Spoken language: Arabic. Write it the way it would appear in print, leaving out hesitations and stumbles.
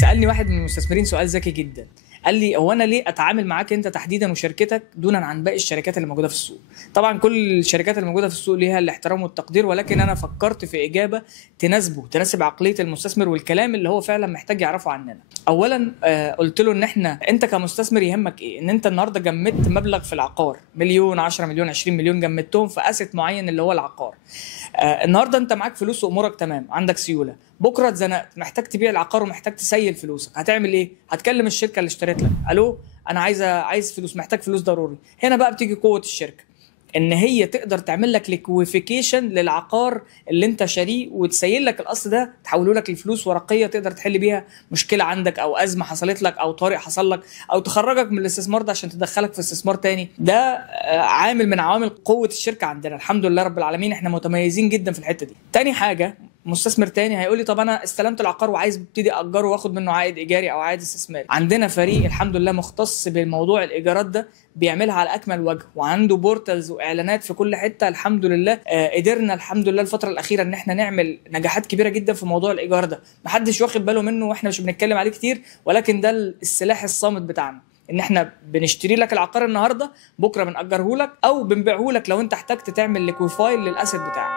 سألني واحد من المستثمرين سؤال ذكي جدا. قال لي هو انا ليه اتعامل معاك انت تحديدا وشركتك دونا عن باقي الشركات اللي موجوده في السوق؟ طبعا كل الشركات اللي موجوده في السوق ليها الاحترام والتقدير، ولكن انا فكرت في اجابه تناسب عقليه المستثمر والكلام اللي هو فعلا محتاج يعرفه عننا. اولا قلت له ان انت كمستثمر يهمك ايه؟ ان انت النهارده جمدت مبلغ في العقار، مليون، 10 مليون، 20 مليون، جمدتهم في اسيت معين اللي هو العقار. النهارده انت معاك فلوس وامورك تمام، عندك سيوله. بكره اتزنقت، محتاج تبيع العقار ومحتاج تسيل فلوسك، هتعمل ايه؟ هتكلم الشركه اللي اشترت لك، الو انا عايز فلوس، محتاج فلوس ضروري. هنا بقى بتيجي قوه الشركه، ان هي تقدر تعمل لك ليكويفيكيشن للعقار اللي انت شاريه وتسيل لك الاصل ده، تحوله لك لفلوس ورقيه تقدر تحل بيها مشكله عندك او ازمه حصلت لك او طارئ حصل لك او تخرجك من الاستثمار ده عشان تدخلك في استثمار تاني. ده عامل من عوامل قوه الشركه عندنا. الحمد لله رب العالمين احنا متميزين جدا في الحته دي. تاني حاجه، مستثمر تاني هيقول لي طب انا استلمت العقار وعايز ابتدي اجره واخد منه عائد ايجاري او عائد استثماري. عندنا فريق الحمد لله مختص بموضوع الايجارات ده، بيعملها على اكمل وجه، وعنده بورتالز واعلانات في كل حته. الحمد لله قدرنا الحمد لله الفتره الاخيره ان احنا نعمل نجاحات كبيره جدا في موضوع الايجار ده، محدش واخد باله منه واحنا مش بنتكلم عليه كتير، ولكن ده السلاح الصامت بتاعنا، ان احنا بنشتري لك العقار النهارده، بكره بنأجره لك او بنبيعه لك لو انت احتجت تعمل ليكويفاي للاسيت بتاعك.